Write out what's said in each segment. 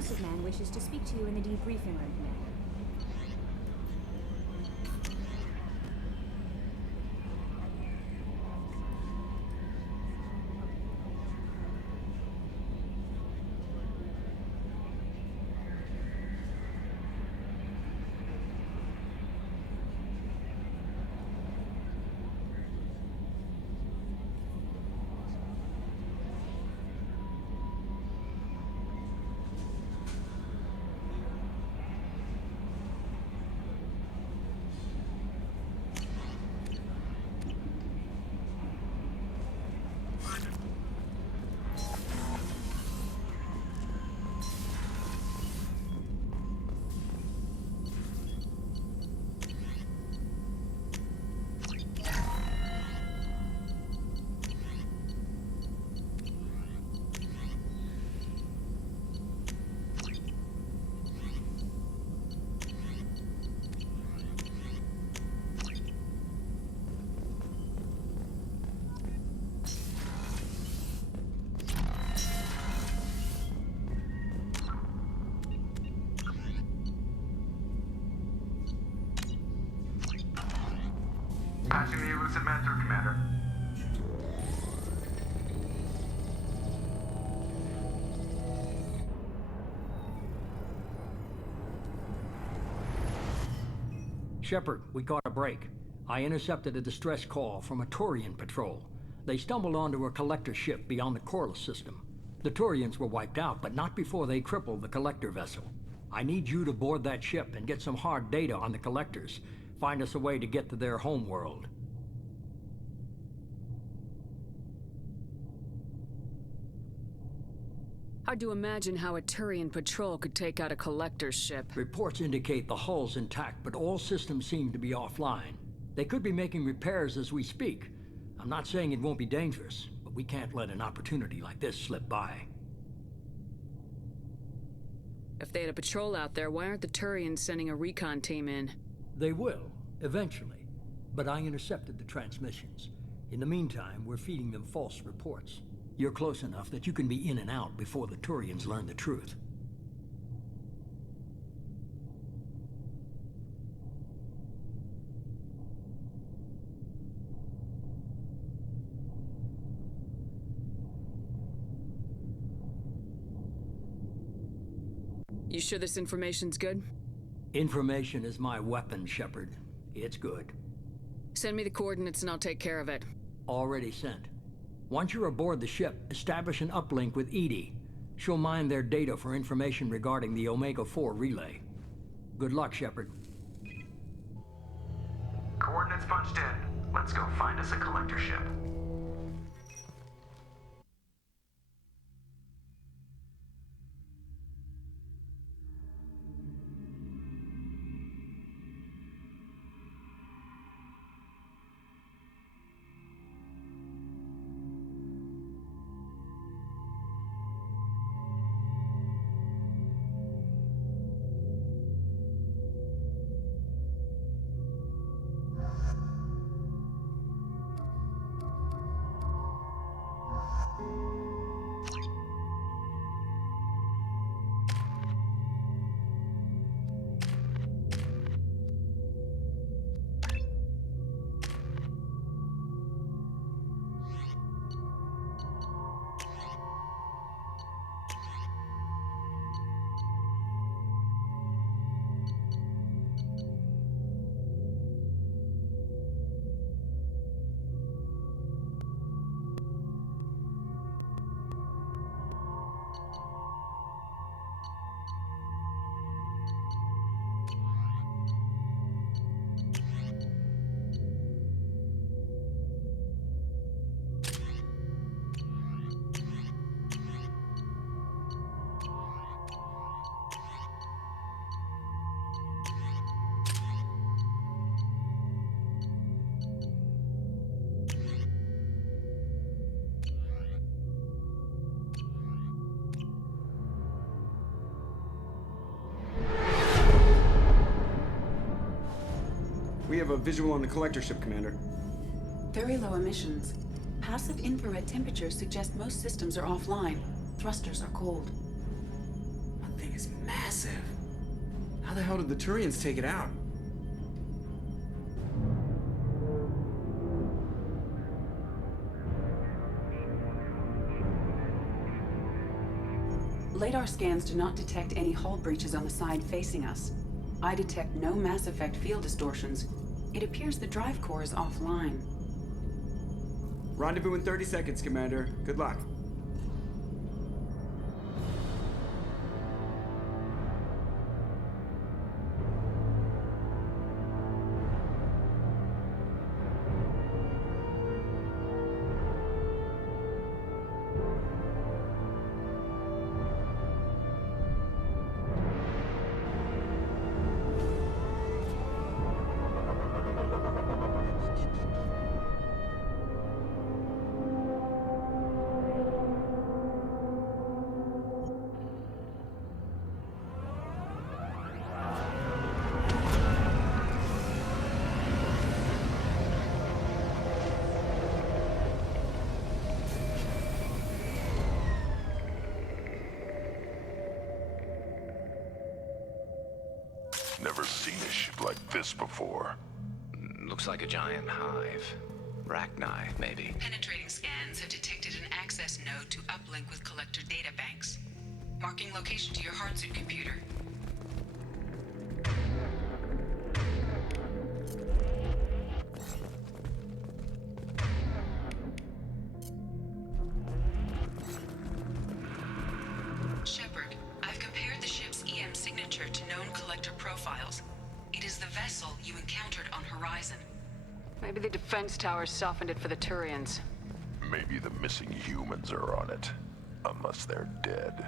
Lucid Man wishes to speak to you in the debriefing room, Commander. Patching the Lucid Man through, Commander. Shepard, we caught a break. I intercepted a distress call from a Turian patrol. They stumbled onto a collector ship beyond the Corliss system. The Turians were wiped out, but not before they crippled the collector vessel. I need you to board that ship and get some hard data on the collectors. Find us a way to get to their homeworld. Hard to imagine how a Turian patrol could take out a collector's ship. Reports indicate the hull's intact, but all systems seem to be offline. They could be making repairs as we speak. I'm not saying it won't be dangerous, but we can't let an opportunity like this slip by. If they had a patrol out there, why aren't the Turians sending a recon team in? They will, eventually. But I intercepted the transmissions. In the meantime, we're feeding them false reports. You're close enough that you can be in and out before the Turians learn the truth. You sure this information's good? Information is my weapon, Shepard. It's good. Send me the coordinates and I'll take care of it. Already sent. Once you're aboard the ship, establish an uplink with Edie. She'll mine their data for information regarding the Omega-4 relay. Good luck, Shepard. Coordinates punched in. Let's go find us a collector ship. We have a visual on the collector ship, Commander. Very low emissions. Passive infrared temperatures suggest most systems are offline. Thrusters are cold. That thing is is massive. How the hell did the Turians take it out? Radar scans do not detect any hull breaches on the side facing us. I detect no Mass Effect field distortions. It appears the drive core is offline. Rendezvous in 30 seconds, Commander. Good luck. Never seen a ship like this before. Looks like a giant hive. Rachni, maybe. Penetrating scans have detected an access node to uplink with collector data banks. Marking location to your hardsuit computer. Shepard, I've compared the ship's EM signature to known collector profiles. It is the vessel you encountered on Horizon. Maybe the defense towers softened it for the Turians. Maybe the missing humans are on it. Unless they're dead.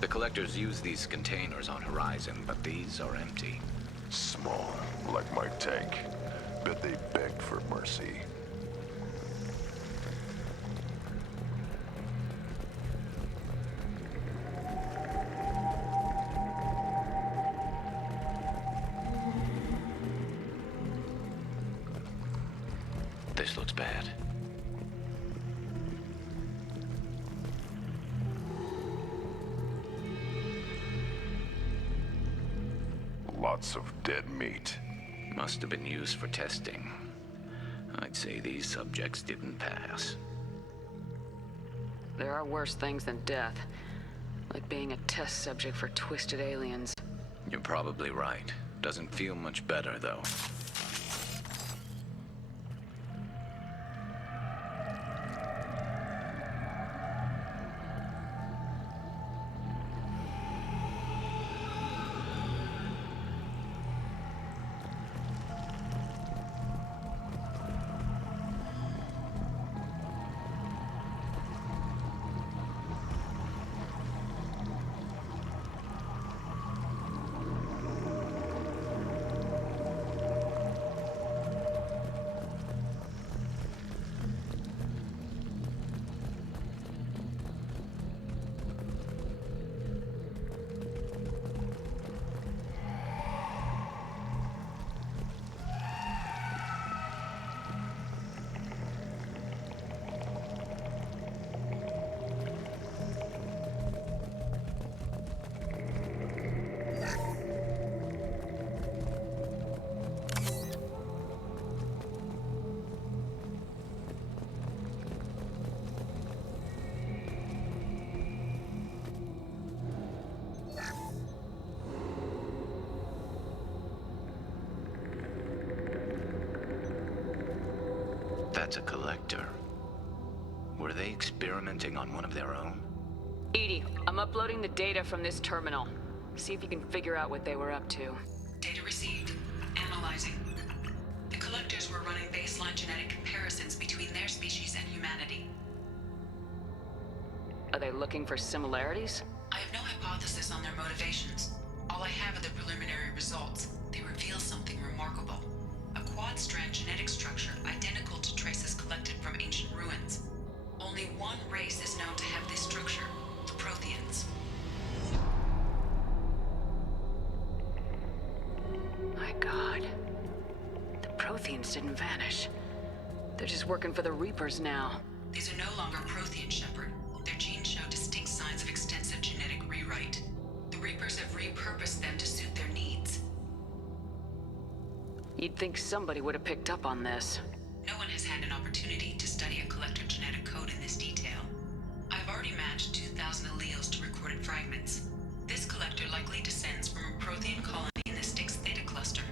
The collectors use these containers on Horizon, but these are empty. Small, like my tank. Bet they begged for mercy. This looks bad. Lots of dead meat. Must have been used for testing. I'd say these subjects didn't pass. There are worse things than death. Like being a test subject for twisted aliens. You're probably right. Doesn't feel much better, though. That's a collector. Were they experimenting on one of their own? Edie, I'm uploading the data from this terminal. See if you can figure out what they were up to. Data received. Analyzing. The collectors were running baseline genetic comparisons between their species and humanity. Are they looking for similarities? I have no hypothesis on their motivations. All I have are the preliminary results. They reveal something remarkable. A quad-strand genetic structure identical to traces collected from ancient ruins. Only one race is known to have this structure, the Protheans. My God. The Protheans didn't vanish. They're just working for the Reapers now. These are no longer Prothean, Shepard. Their genes show distinct signs of extensive genetic rewrite. The Reapers have repurposed them to suit their needs. You'd think somebody would have picked up on this. No one has had an opportunity to study a collector genetic code in this detail. I've already matched 2,000 alleles to recorded fragments. This collector likely descends from a Prothean colony in the Styx Theta cluster.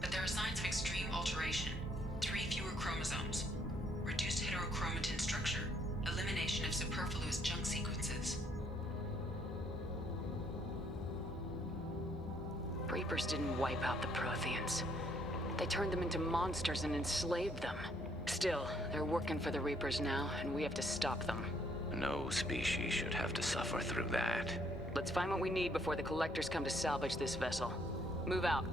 But there are signs of extreme alteration. 3 fewer chromosomes. Reduced heterochromatin structure. Elimination of superfluous junk sequences. Reapers didn't wipe out the Protheans. They turned them into monsters and enslaved them. Still, they're working for the Reapers now, and we have to stop them. No species should have to suffer through that. Let's find what we need before the Collectors come to salvage this vessel. Move out.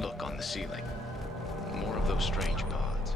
Look on the ceiling. More of those strange pods.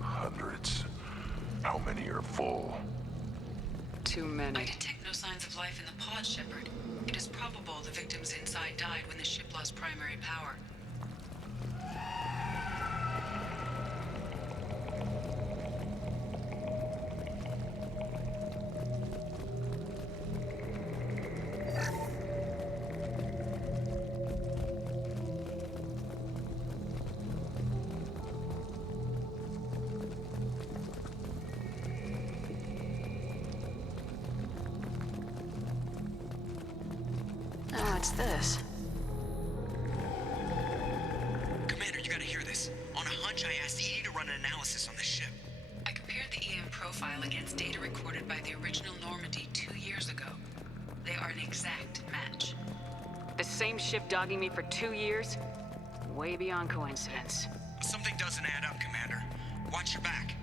Hundreds. How many are full? Too I many. detect no signs of life in the pod, Shepard. It is probable the victims inside died when the ship lost primary power. Oh, what's this? Commander, you gotta hear this. On a hunch, I asked Edie to run an analysis on this ship. I compared the EM profile against data recorded by the original Normandy 2 years ago. They are an exact match. The same ship dogging me for 2 years? Way beyond coincidence. Something doesn't add up, Commander. Watch your back.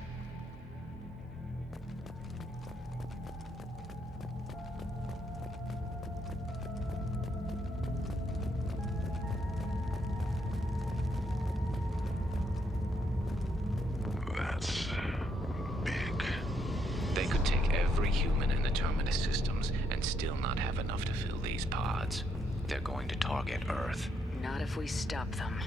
terminus systems and still not have enough to fill these pods. They're going to target Earth. Not if we stop them.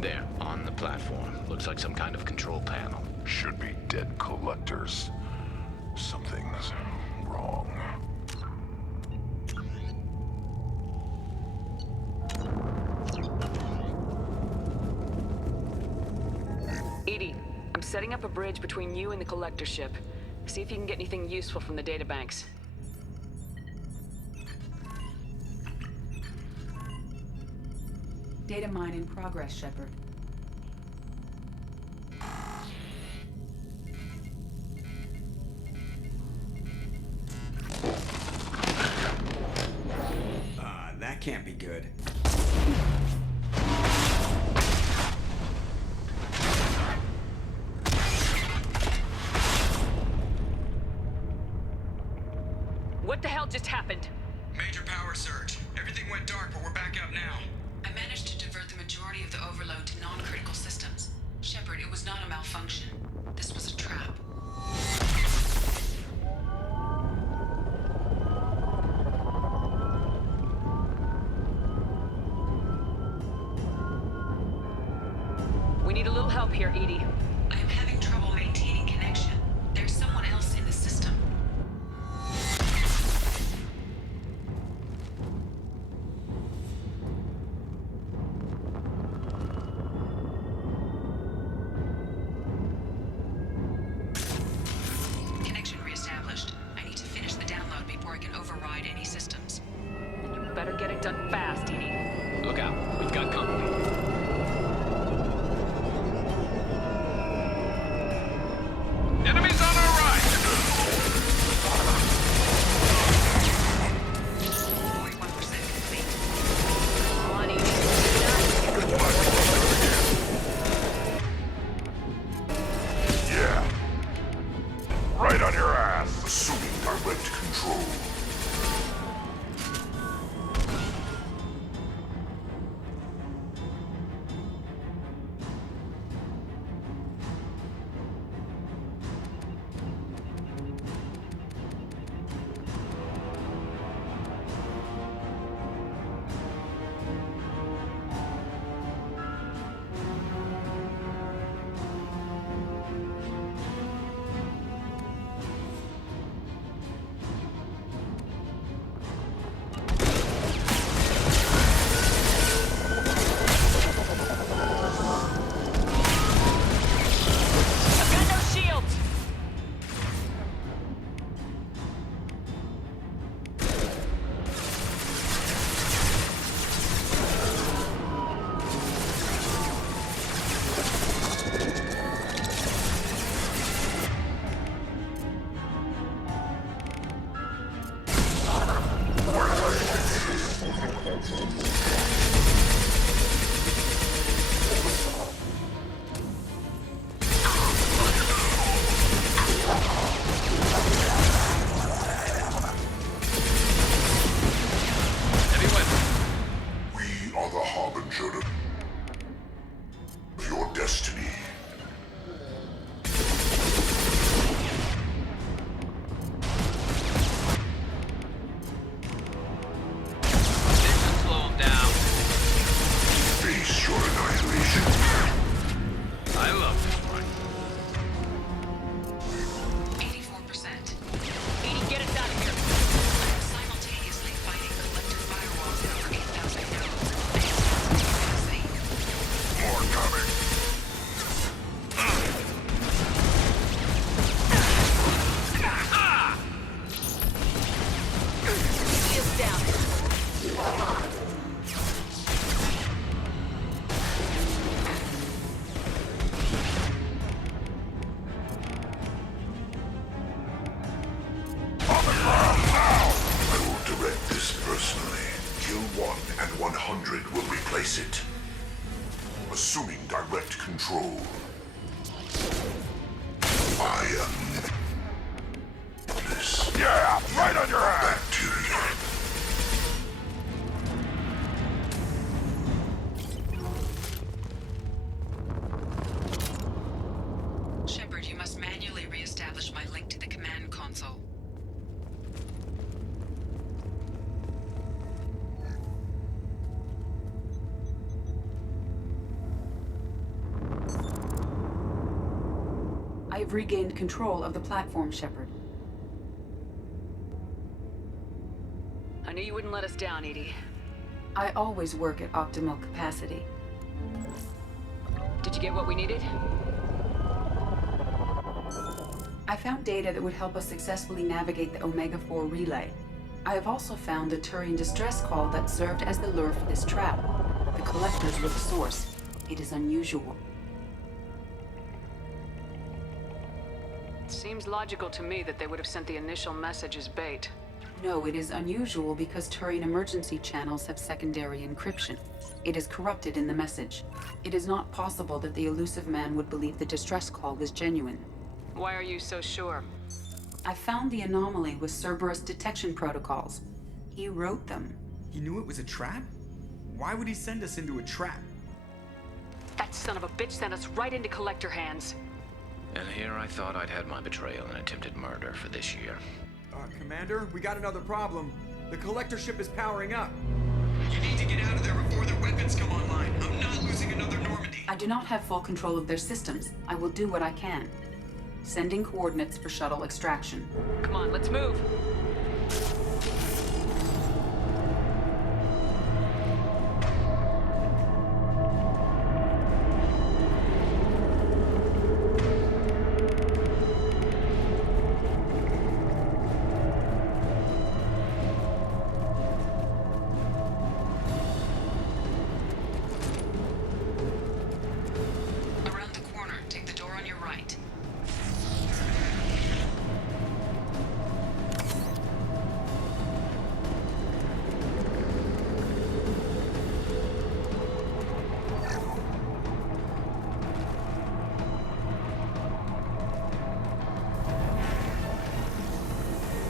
There, on the platform. Looks like some kind of control panel. Should be dead collectors. Something's wrong. Edie, I'm setting up a bridge between you and the collector ship. See if you can get anything useful from the databanks. Data mine in progress, Shepard. That can't be good. What the hell just happened? Major power surge. Everything went dark, but we're back up now. I managed to divert the majority of the overload to non-critical systems. Shepard, it was not a malfunction. This was a trap. We need a little help here, Edie. I am having trouble maintaining connection. There's someone else in the system. Connection reestablished. I need to finish the download before I can override any systems. You better get it done fast, Edie. Look out. We've got company. Enemies on our right! 41% complete. Come on, Edie. Yeah. Right on your ass. Assuming direct control. We are the harbinger of your destiny. Slow him down. Face your annihilation. I love this one. 84%. 80, get us out of here. I'm simultaneously fighting collector firewalls at over 8,000 nodes. I am safe. More coming. Shields down. I will direct this personally. Kill 1 and 100 will replace it. Assuming direct control. I am this. Yeah, right on your head. Bacteria. Shepard, you must manually re-establish my link to the command console. I have regained control of the platform, Shepard. I knew you wouldn't let us down, Edie. I always work at optimal capacity. Did you get what we needed? I found data that would help us successfully navigate the Omega-4 relay. I have also found a Turian distress call that served as the lure for this trap. The collectors were the source. It is unusual. Seems logical to me that they would have sent the initial message as bait. No, it is unusual because Turian emergency channels have secondary encryption. It is corrupted in the message. It is not possible that the elusive man would believe the distress call was genuine. Why are you so sure? I found the anomaly with Cerberus detection protocols. He wrote them. He knew it was a trap? Why would he send us into a trap? That son of a bitch sent us right into collector hands. And here I thought I'd had my betrayal and attempted murder for this year. Commander, we got another problem. The collector ship is powering up. You need to get out of there before their weapons come online. I'm not losing another Normandy. I do not have full control of their systems. I will do what I can. Sending coordinates for shuttle extraction. Come on, let's move. Around the corner, take the door on your right.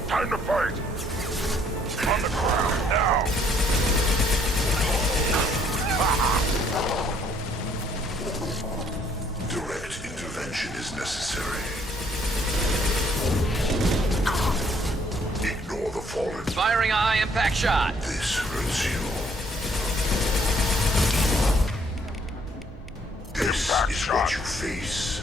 Time to fight! On the ground now! Direct intervention is necessary. Ignore the fallen. Firing a high-impact shot. This hurts you. This is what you face.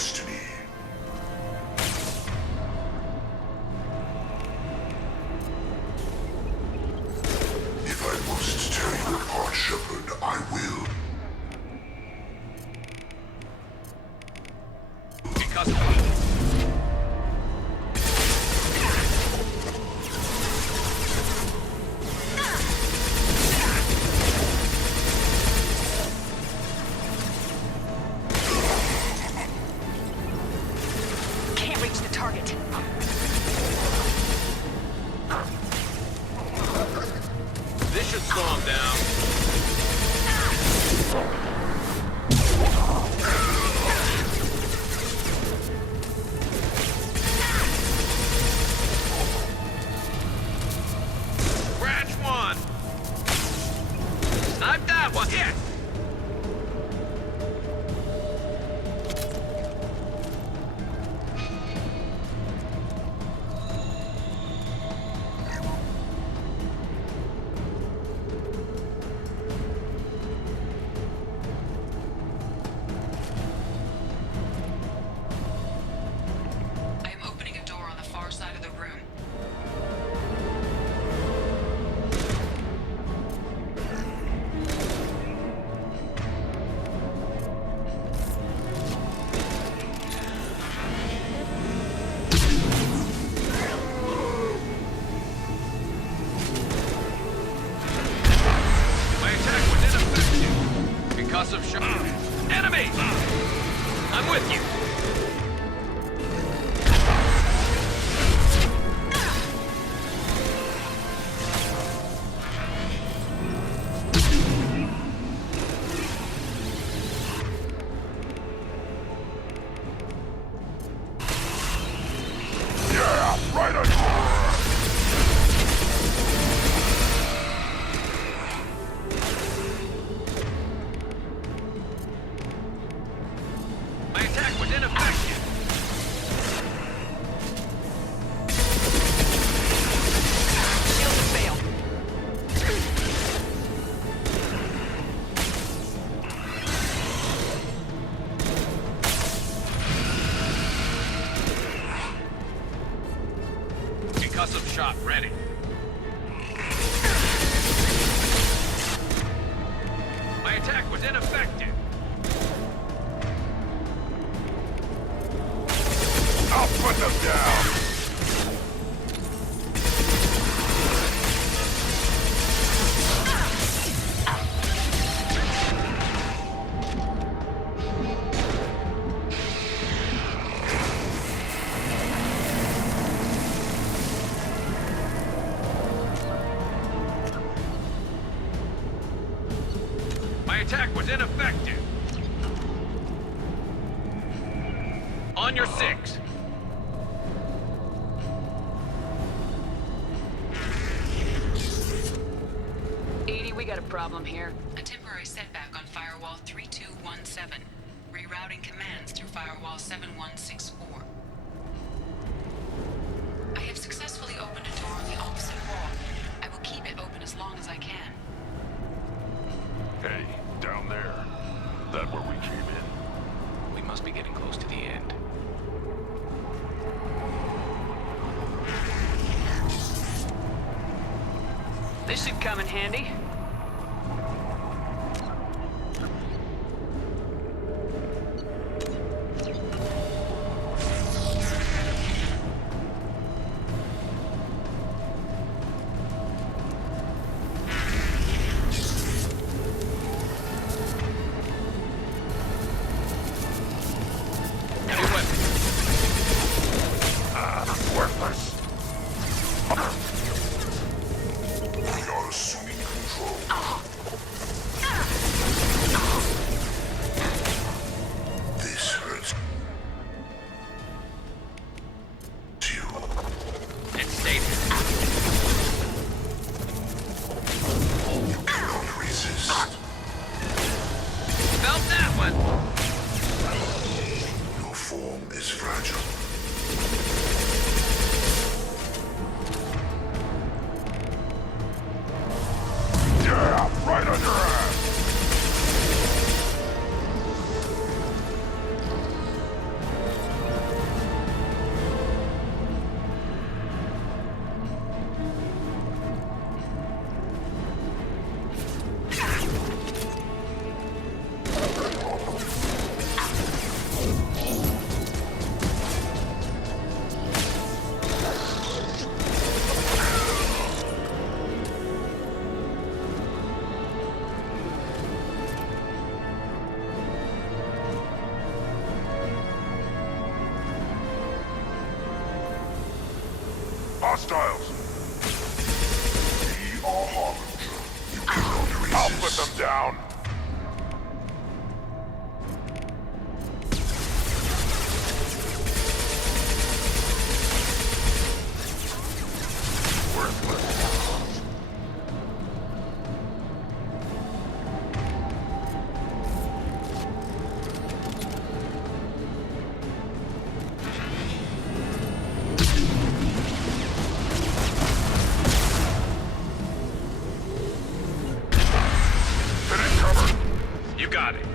destiny. If I must tear you apart, Shepard, I will. Because of me. Can't reach the target. This should slow him down. Scratch one. Snipe that one. Hit. I am opening a door on the far side of the room. My attack was ineffective. Because of shot. Enemy! I'm with you. Yeah, right on your My attack was ineffective. Shield to fail. Concussive shot ready. My attack was ineffective. I'll put them down! My attack was ineffective. On your six. Edie, we got a problem here. A temporary setback on Firewall 3217. Rerouting commands through Firewall 7164. I have successfully opened a door on the opposite wall. I will keep it open as long as I can. Hey, down there. That where we came in? We must be getting close to the end. This should come in handy. Worthless. We are assuming control. This hurts you. It stayed. You cannot resist. Felt that one. Your form is fragile. Yeah, right on your ass! Hostiles! We are Harbinger. You cannot resist. I'll put them down! You got it.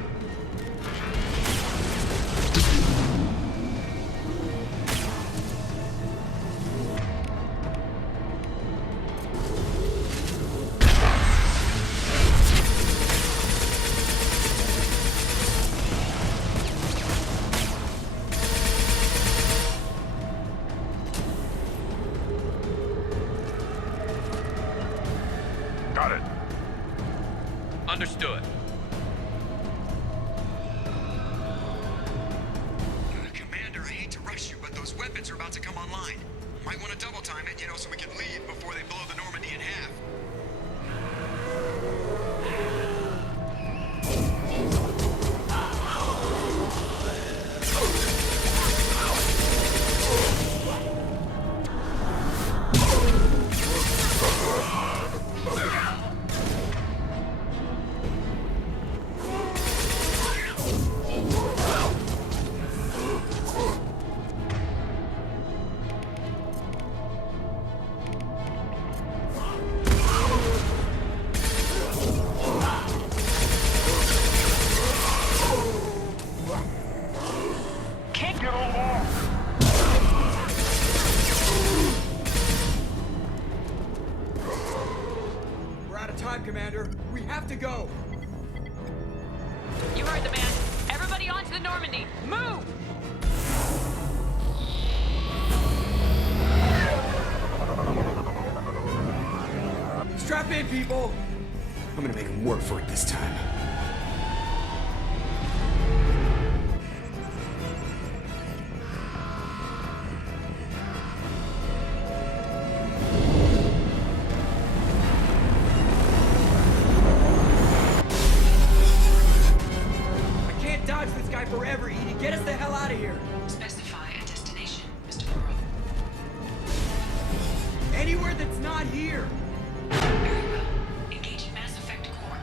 Got it. Understood. Commander, I hate to rush you, but those weapons are about to come online. Might want to double time it, so we can leave before they blow the Normandy in half. We're out of time, Commander. We have to go. You heard the man. Everybody onto the Normandy. Move! Strap in, people. I'm gonna make them work for it this time. I can't dodge this guy forever, Edie. Get us the hell out of here. Specify a destination, Mr. Laurel. Anywhere that's not here. Very well. Engaging Mass Effect Core.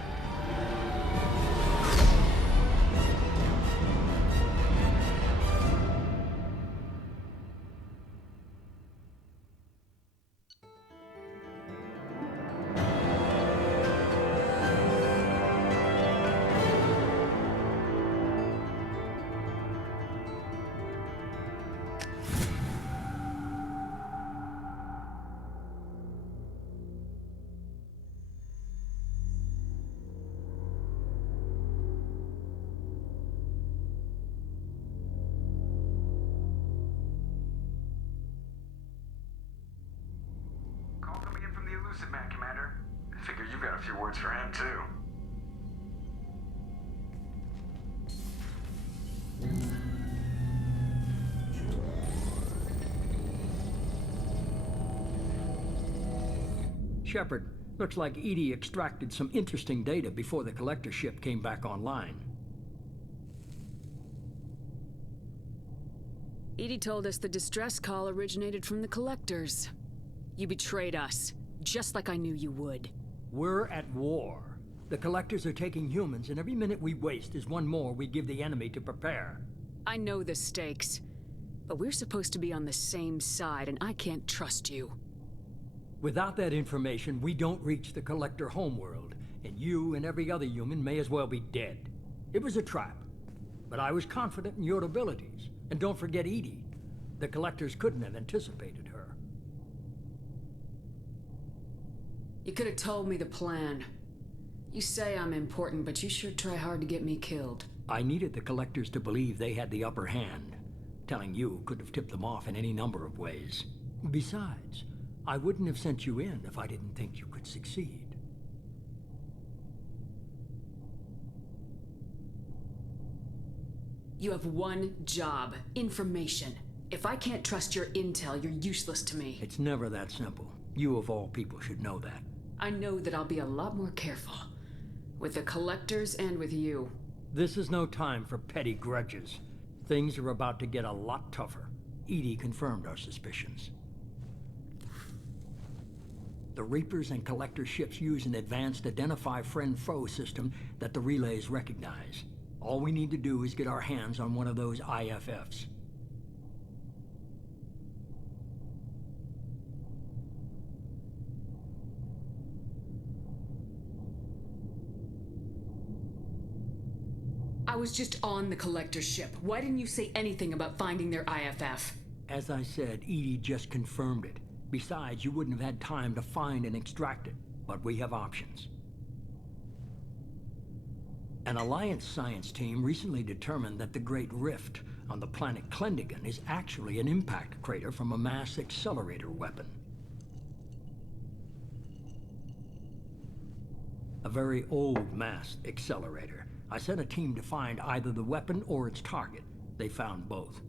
Call coming in from the Elusive Man, Commander. I figure you've got a few words for him, too. Shepard, looks like Edie extracted some interesting data before the collector ship came back online. Edie told us the distress call originated from the collectors. You betrayed us, just like I knew you would. We're at war. The collectors are taking humans, and every minute we waste is one more we give the enemy to prepare. I know the stakes, but we're supposed to be on the same side, and I can't trust you. Without that information, we don't reach the collector homeworld, and you and every other human may as well be dead. It was a trap, but I was confident in your abilities. And don't forget Edie. The collectors couldn't have anticipated her. You could have told me the plan. You say I'm important, but you sure try hard to get me killed. I needed the collectors to believe they had the upper hand. Telling you could have tipped them off in any number of ways. Besides, I wouldn't have sent you in if I didn't think you could succeed. You have one job: information. If I can't trust your intel, you're useless to me. It's never that simple. You of all people should know that. I know that I'll be a lot more careful. With the Collectors and with you. This is no time for petty grudges. Things are about to get a lot tougher. Edie confirmed our suspicions. The Reapers and Collector ships use an advanced Identify Friend-Foe system that the relays recognize. All we need to do is get our hands on one of those IFFs. I was just on the Collector's ship. Why didn't you say anything about finding their IFF? As I said, Edie just confirmed it. Besides, you wouldn't have had time to find and extract it. But we have options. An Alliance science team recently determined that the Great Rift on the planet Klendigan is actually an impact crater from a mass accelerator weapon. A very old mass accelerator. I sent a team to find either the weapon or its target. They found both.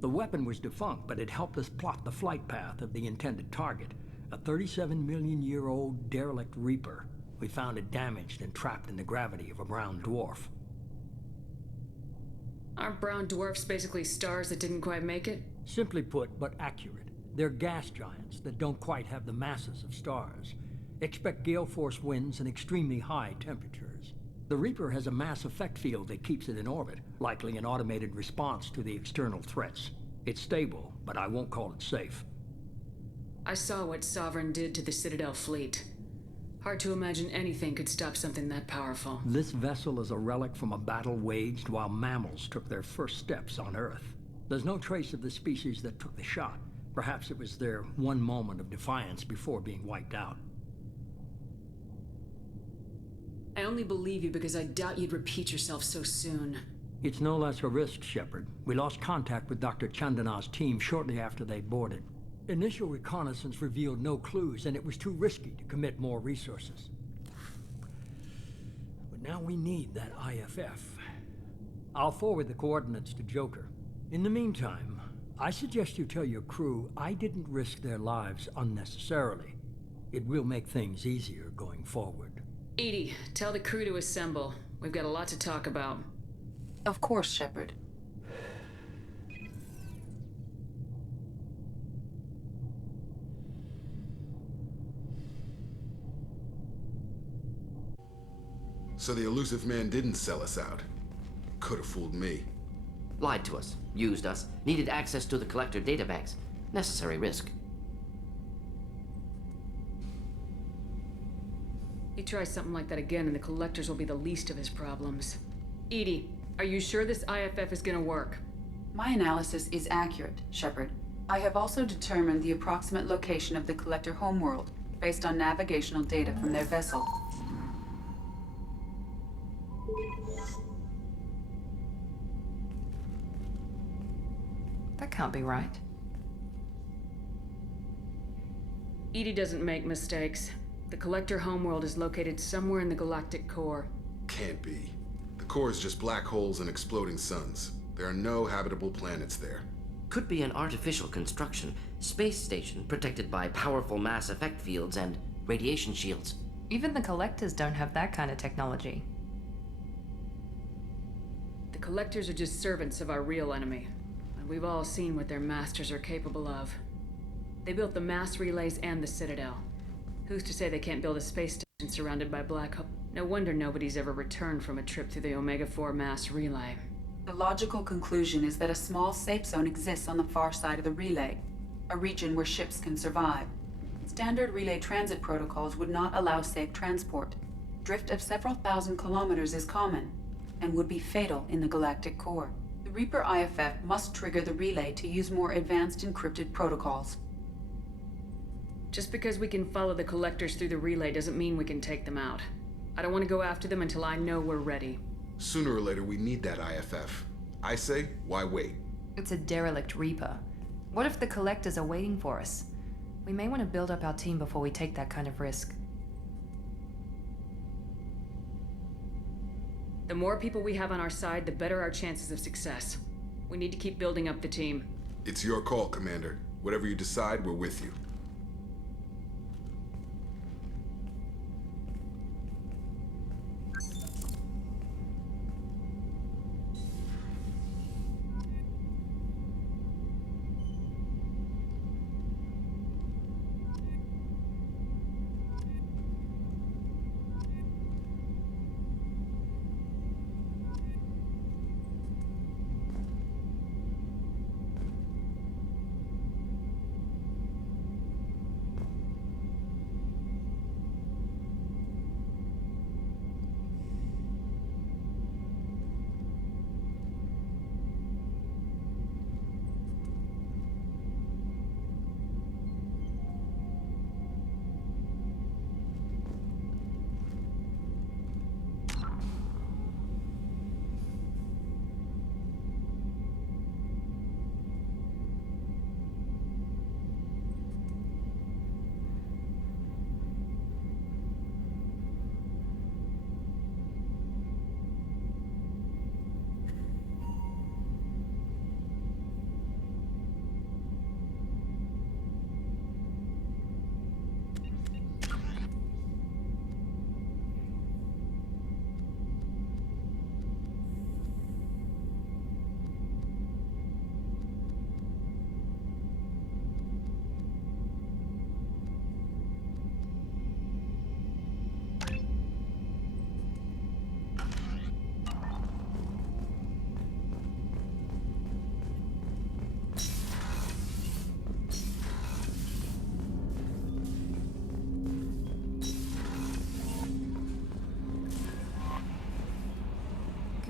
The weapon was defunct, but it helped us plot the flight path of the intended target, a 37-million-year-old derelict Reaper. We found it damaged and trapped in the gravity of a brown dwarf. Aren't brown dwarfs basically stars that didn't quite make it? Simply put, but accurate. They're gas giants that don't quite have the masses of stars. Expect gale force winds and extremely high temperatures. The Reaper has a mass effect field that keeps it in orbit, likely an automated response to the external threats. It's stable, but I won't call it safe. I saw what Sovereign did to the Citadel fleet. Hard to imagine anything could stop something that powerful. This vessel is a relic from a battle waged while mammals took their first steps on Earth. There's no trace of the species that took the shot. Perhaps it was their one moment of defiance before being wiped out. I only believe you because I doubt you'd repeat yourself so soon. It's no less a risk, Shepard. We lost contact with Dr. Chandana's team shortly after they boarded. Initial reconnaissance revealed no clues, and it was too risky to commit more resources. But now we need that IFF. I'll forward the coordinates to Joker. In the meantime, I suggest you tell your crew I didn't risk their lives unnecessarily. It will make things easier going forward. Edie, tell the crew to assemble. We've got a lot to talk about. Of course, Shepard. So the elusive man didn't sell us out. Could have fooled me. Lied to us, used us, needed access to the Collector databanks. Necessary risk. He tries something like that again and the Collectors will be the least of his problems. Edie, are you sure this IFF is gonna work? My analysis is accurate, Shepard. I have also determined the approximate location of the Collector homeworld, based on navigational data from their vessel. That can't be right. Edie doesn't make mistakes. The Collector homeworld is located somewhere in the galactic core. Can't be. The core is just black holes and exploding suns. There are no habitable planets there. Could be an artificial construction, space station protected by powerful mass effect fields and radiation shields. Even the Collectors don't have that kind of technology. The Collectors are just servants of our real enemy, and we've all seen what their masters are capable of. They built the mass relays and the Citadel. Who's to say they can't build a space station surrounded by black holes? No wonder nobody's ever returned from a trip through the Omega-4 mass relay. The logical conclusion is that a small safe zone exists on the far side of the relay, a region where ships can survive. Standard relay transit protocols would not allow safe transport. Drift of several thousand kilometers is common, and would be fatal in the galactic core. The Reaper IFF must trigger the relay to use more advanced encrypted protocols. Just because we can follow the Collectors through the relay doesn't mean we can take them out. I don't want to go after them until I know we're ready. Sooner or later, we need that IFF. I say, why wait? It's a derelict Reaper. What if the Collectors are waiting for us? We may want to build up our team before we take that kind of risk. The more people we have on our side, the better our chances of success. We need to keep building up the team. It's your call, Commander. Whatever you decide, we're with you.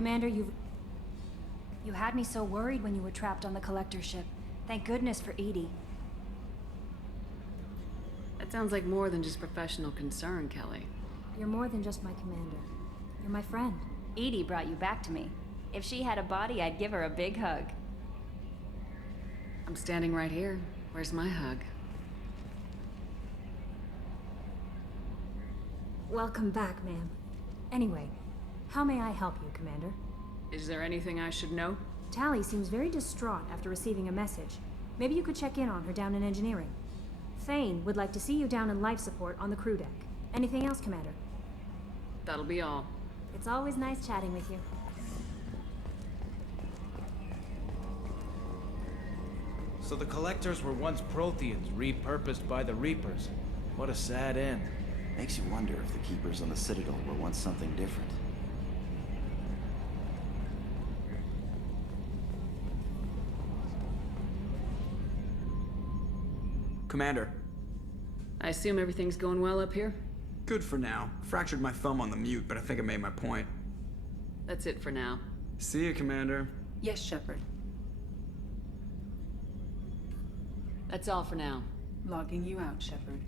Commander, you had me so worried when you were trapped on the Collector ship. Thank goodness for Edie. That sounds like more than just professional concern, Kelly. You're more than just my commander. You're my friend. Edie brought you back to me. If she had a body, I'd give her a big hug. I'm standing right here. Where's my hug? Welcome back, ma'am. Anyway, how may I help you, Commander? Is there anything I should know? Tally seems very distraught after receiving a message. Maybe you could check in on her down in engineering. Thane would like to see you down in life support on the crew deck. Anything else, Commander? That'll be all. It's always nice chatting with you. So the Collectors were once Protheans, repurposed by the Reapers. What a sad end. Makes you wonder if the Keepers on the Citadel were once something different. Commander. I assume everything's going well up here? Good for now. Fractured my thumb on the mute, but I think I made my point. That's it for now. See you, Commander. Yes, Shepard. That's all for now. Logging you out, Shepard.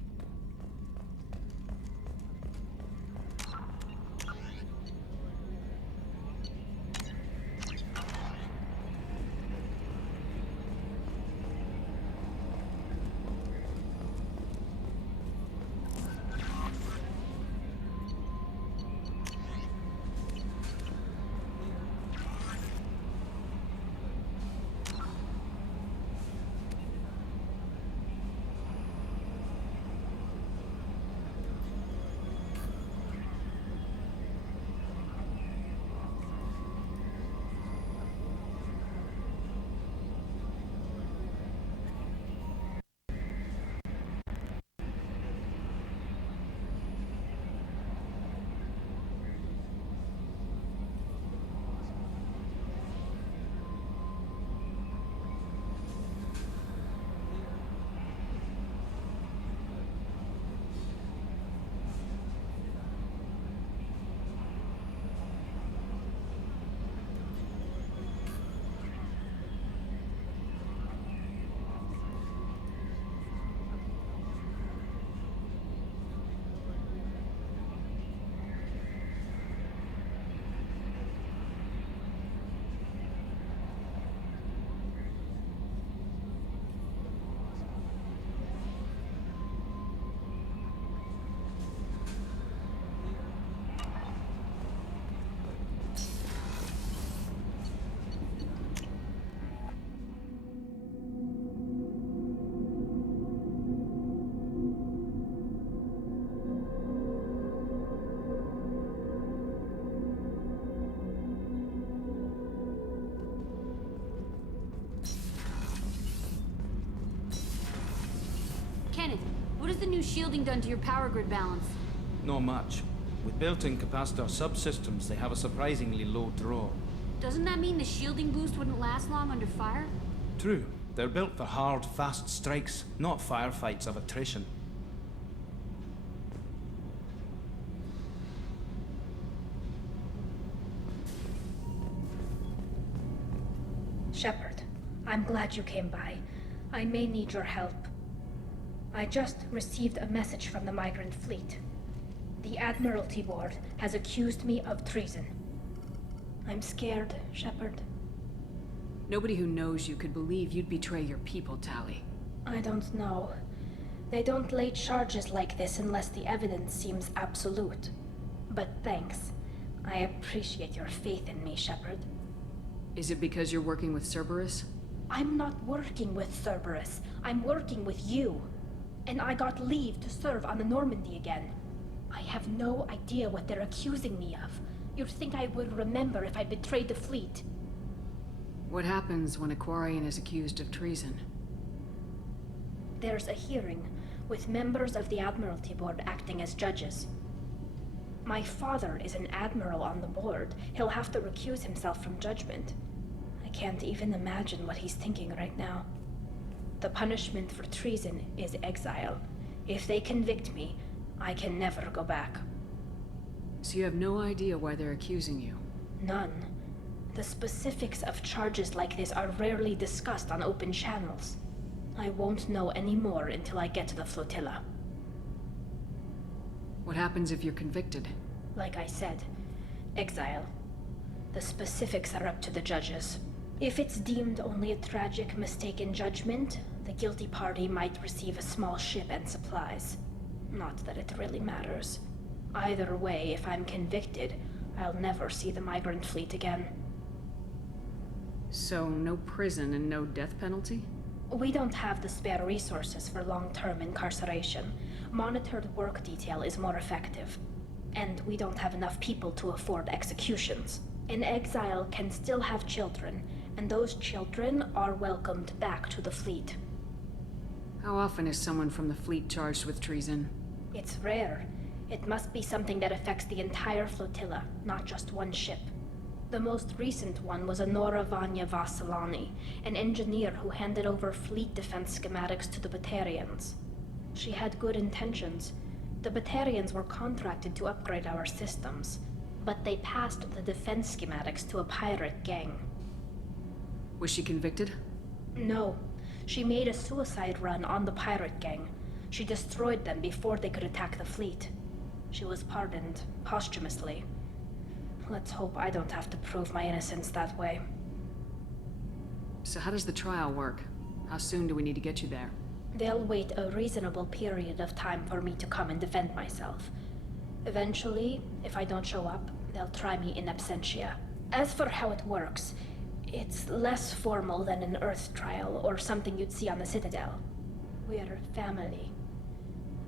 Kenneth, what has the new shielding done to your power grid balance? Not much. With built-in capacitor subsystems, they have a surprisingly low draw. Doesn't that mean the shielding boost wouldn't last long under fire? True. They're built for hard, fast strikes, not firefights of attrition. Shepard, I'm glad you came by. I may need your help. I just received a message from the migrant fleet. The Admiralty Board has accused me of treason. I'm scared, Shepard. Nobody who knows you could believe you'd betray your people, Tali. I don't know. They don't lay charges like this unless the evidence seems absolute. But thanks. I appreciate your faith in me, Shepard. Is it because you're working with Cerberus? I'm not working with Cerberus. I'm working with you. And I got leave to serve on the Normandy again. I have no idea what they're accusing me of. You'd think I would remember if I betrayed the fleet. What happens when a Quarian is accused of treason? There's a hearing, with members of the Admiralty Board acting as judges. My father is an admiral on the board. He'll have to recuse himself from judgment. I can't even imagine what he's thinking right now. The punishment for treason is exile. If they convict me, I can never go back. So you have no idea why they're accusing you? None. The specifics of charges like this are rarely discussed on open channels. I won't know any more until I get to the flotilla. What happens if you're convicted? Like I said, exile. The specifics are up to the judges. If it's deemed only a tragic mistake in judgment, the guilty party might receive a small ship and supplies. Not that it really matters. Either way, if I'm convicted, I'll never see the migrant fleet again. So, no prison and no death penalty? We don't have the spare resources for long-term incarceration. Monitored work detail is more effective. And we don't have enough people to afford executions. An exile can still have children, and those children are welcomed back to the fleet. How often is someone from the fleet charged with treason? It's rare. It must be something that affects the entire flotilla, not just one ship. The most recent one was Honora Vanya Vassilani, an engineer who handed over fleet defense schematics to the Batarians. She had good intentions. The Batarians were contracted to upgrade our systems, but they passed the defense schematics to a pirate gang. Was she convicted? No. She made a suicide run on the pirate gang. She destroyed them before they could attack the fleet. She was pardoned posthumously. Let's hope I don't have to prove my innocence that way. So how does the trial work? How soon do we need to get you there? They'll wait a reasonable period of time for me to come and defend myself. Eventually, if I don't show up, they'll try me in absentia. As for how it works, it's less formal than an Earth trial or something you'd see on the Citadel. We're family.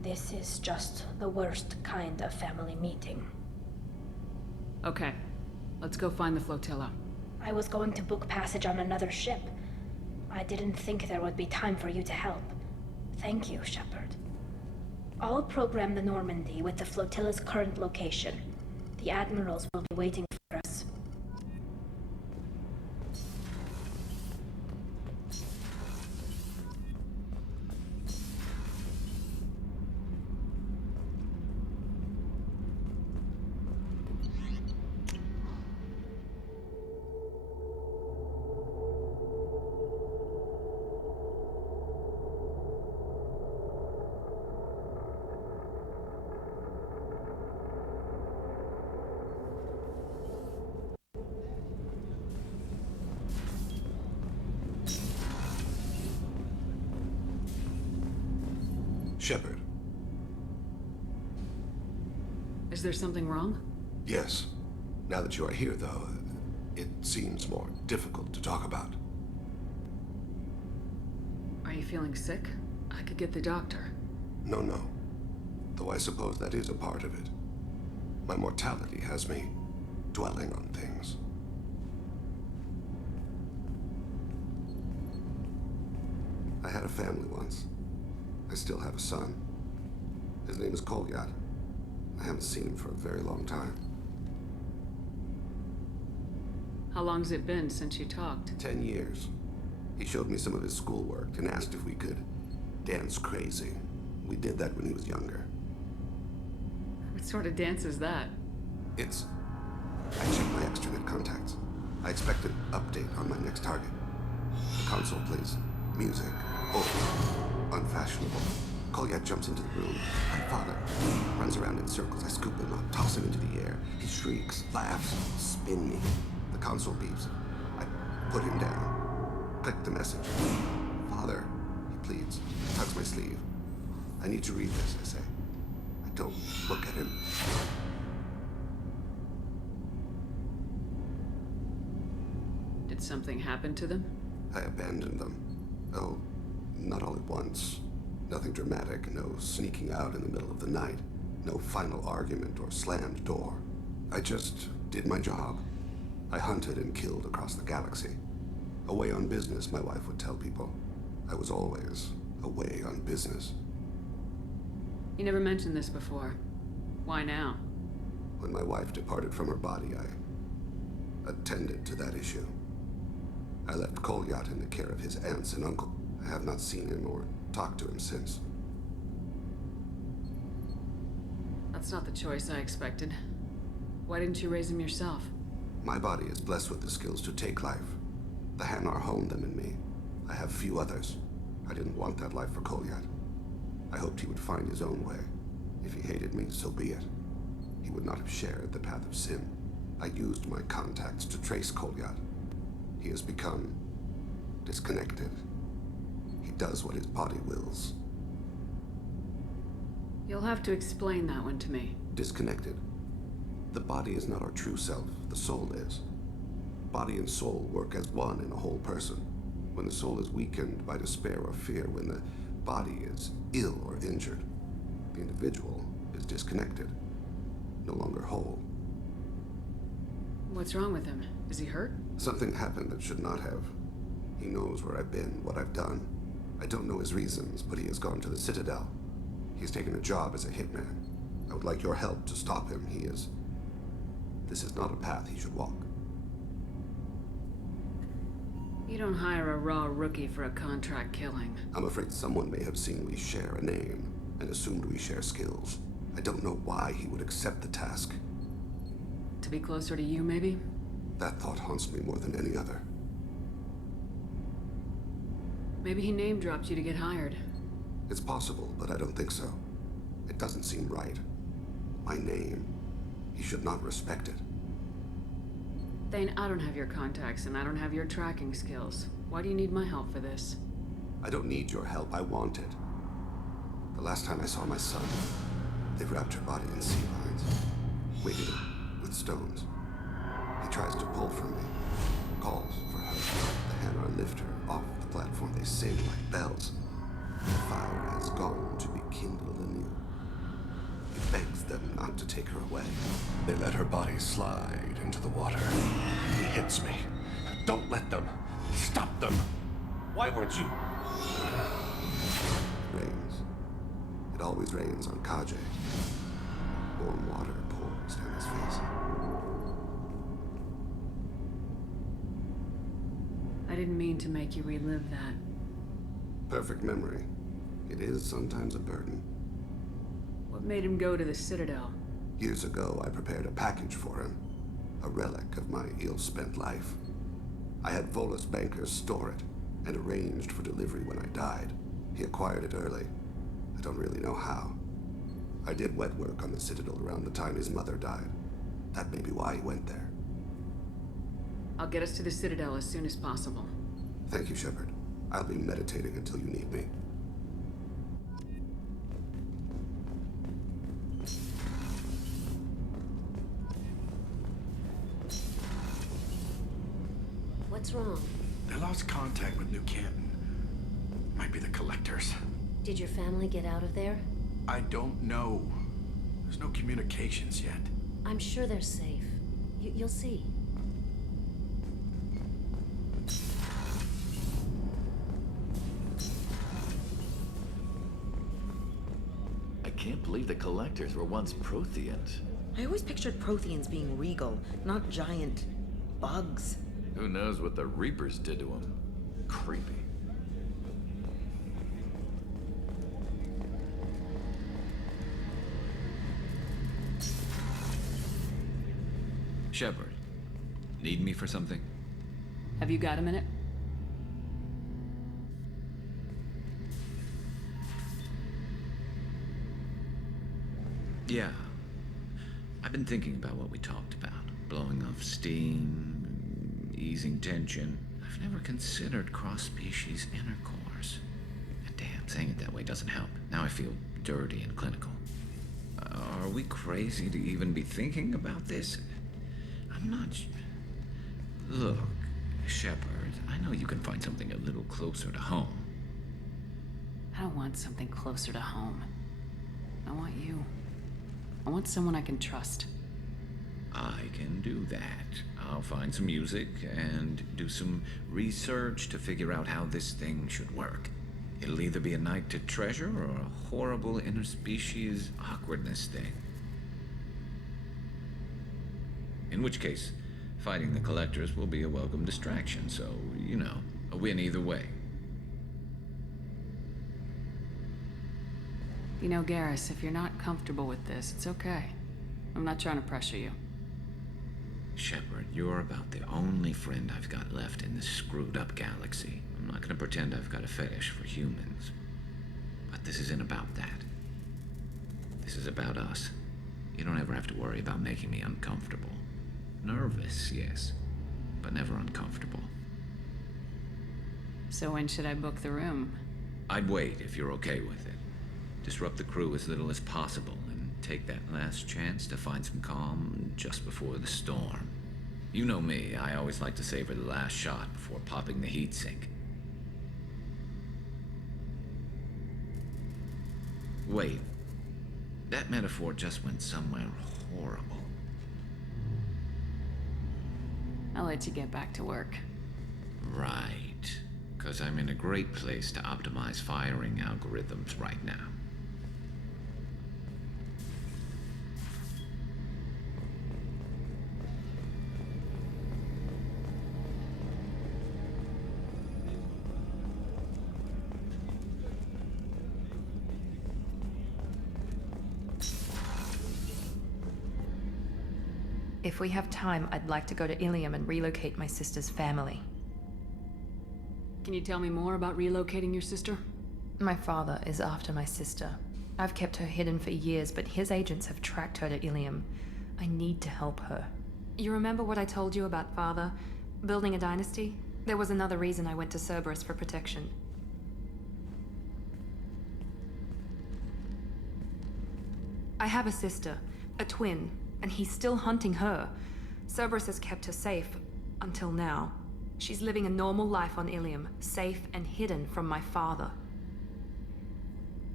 This is just the worst kind of family meeting. Okay. Let's go find the flotilla. I was going to book passage on another ship. I didn't think there would be time for you to help. Thank you, Shepard. I'll program the Normandy with the flotilla's current location. The admirals will be waiting for us. Shepard. Is there something wrong? Yes. Now that you are here, though, it seems more difficult to talk about. Are you feeling sick? I could get the doctor. No. Though I suppose that is a part of it. My mortality has me dwelling on things. I had a family once. I still have a son. His name is Kolyat. I haven't seen him for a very long time. How long's it been since you talked? 10 years. He showed me some of his schoolwork and asked if we could dance crazy. We did that when he was younger. What sort of dance is that? It's... I checked my extranet contacts. I expect an update on my next target. The console plays music. Old. Unfashionable. Kolyat jumps into the room. My father runs around in circles. I scoop him up, toss him into the air. He shrieks, laughs, spin me. The console beeps. I put him down. Click the message. Father, he pleads. Tugs my sleeve. I need to read this, I say. I don't look at him. Did something happen to them? I abandoned them. Oh, not all at once. Nothing dramatic, no sneaking out in the middle of the night, no final argument or slammed door. I just did my job. I hunted and killed across the galaxy. Away on business, my wife would tell people. I was always away on business. You never mentioned this before. Why now? When my wife departed from her body, I attended to that issue. I left Kolyat in the care of his aunts and uncle. I have not seen him or talked to him since. That's not the choice I expected. Why didn't you raise him yourself? My body is blessed with the skills to take life. The Hanar honed them in me. I have few others. I didn't want that life for Kolyat. I hoped he would find his own way. If he hated me, so be it. He would not have shared the path of sin. I used my contacts to trace Kolyat. He has become disconnected. He does what his body wills. You'll have to explain that one to me. Disconnected. The body is not our true self. The soul is. Body and soul work as one in a whole person. When the soul is weakened by despair or fear, when the body is ill or injured, the individual is disconnected, no longer whole. What's wrong with him? Is he hurt? Something happened that should not have. He knows where I've been, what I've done. I don't know his reasons, but he has gone to the Citadel. He's taken a job as a hitman. I would like your help to stop him. This is not a path he should walk. You don't hire a raw rookie for a contract killing. I'm afraid someone may have seen we share a name and assumed we share skills. I don't know why he would accept the task. To be closer to you, maybe? That thought haunts me more than any other. Maybe he name-dropped you to get hired. It's possible, but I don't think so. It doesn't seem right. My name. He should not respect it. Thane, I don't have your contacts, and I don't have your tracking skills. Why do you need my help for this? I don't need your help. I want it. The last time I saw my son, they wrapped her body in sea vines, weighted it with stones. He tries to pull from me, calls for her. The Hanar lift her off the platform. They sing like bells. The fire has gone to be kindled anew. He begs them not to take her away. They let her body slide into the water. He hits me. Don't let them. Stop them. Why weren't you? Rains. It always rains on Kaje. Warm water pours down his face. I didn't mean to make you relive that. Perfect memory. It is sometimes a burden. What made him go to the Citadel? Years ago, I prepared a package for him. A relic of my ill-spent life. I had Volus bankers store it, and arranged for delivery when I died. He acquired it early. I don't really know how. I did wet work on the Citadel around the time his mother died. That may be why he went there. I'll get us to the Citadel as soon as possible. Thank you, Shepard. I'll be meditating until you need me. What's wrong? They lost contact with New Canton. Might be the Collectors. Did your family get out of there? I don't know. There's no communications yet. I'm sure they're safe. You'll see. Can't believe the Collectors were once Protheans. I always pictured Protheans being regal, not giant bugs. Who knows what the Reapers did to them? Creepy. Shepard, need me for something? Have you got a minute? Yeah. I've been thinking about what we talked about. Blowing off steam, easing tension. I've never considered cross-species intercourse. And damn, saying it that way doesn't help. Now I feel dirty and clinical. Are we crazy to even be thinking about this? I'm not... Look, Shepard, I know you can find something a little closer to home. I don't want something closer to home. I want you. I want someone I can trust. I can do that. I'll find some music and do some research to figure out how this thing should work. It'll either be a night to treasure or a horrible interspecies awkwardness thing. In which case, fighting the Collectors will be a welcome distraction, so, you know, a win either way. You know, Garrus, if you're not comfortable with this, it's okay. I'm not trying to pressure you. Shepard, you're about the only friend I've got left in this screwed-up galaxy. I'm not gonna pretend I've got a fetish for humans. But this isn't about that. This is about us. You don't ever have to worry about making me uncomfortable. Nervous, yes, but never uncomfortable. So when should I book the room? I'd wait if you're okay with it. Disrupt the crew as little as possible and take that last chance to find some calm just before the storm. You know me, I always like to savor the last shot before popping the heatsink. Wait, that metaphor just went somewhere horrible. I'll let you get back to work. Right, because I'm in a great place to optimize firing algorithms right now. If we have time, I'd like to go to Ilium and relocate my sister's family. Can you tell me more about relocating your sister? My father is after my sister. I've kept her hidden for years, but his agents have tracked her to Ilium. I need to help her. You remember what I told you about father? Building a dynasty? There was another reason I went to Cerberus for protection. I have a sister, a twin, and he's still hunting her. Cerberus has kept her safe, until now. She's living a normal life on Ilium, safe and hidden from my father.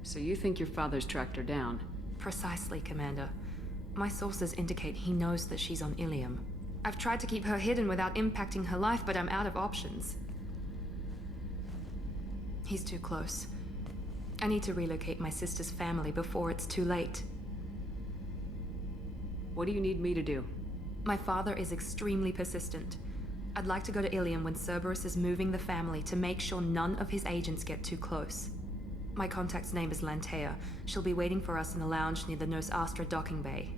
So you think your father's tracked her down? Precisely, Commander. My sources indicate he knows that she's on Ilium. I've tried to keep her hidden without impacting her life, but I'm out of options. He's too close. I need to relocate my sister's family before it's too late. What do you need me to do? My father is extremely persistent. I'd like to go to Ilium when Cerberus is moving the family to make sure none of his agents get too close. My contact's name is Lantea. She'll be waiting for us in the lounge near the Nos Astra docking bay.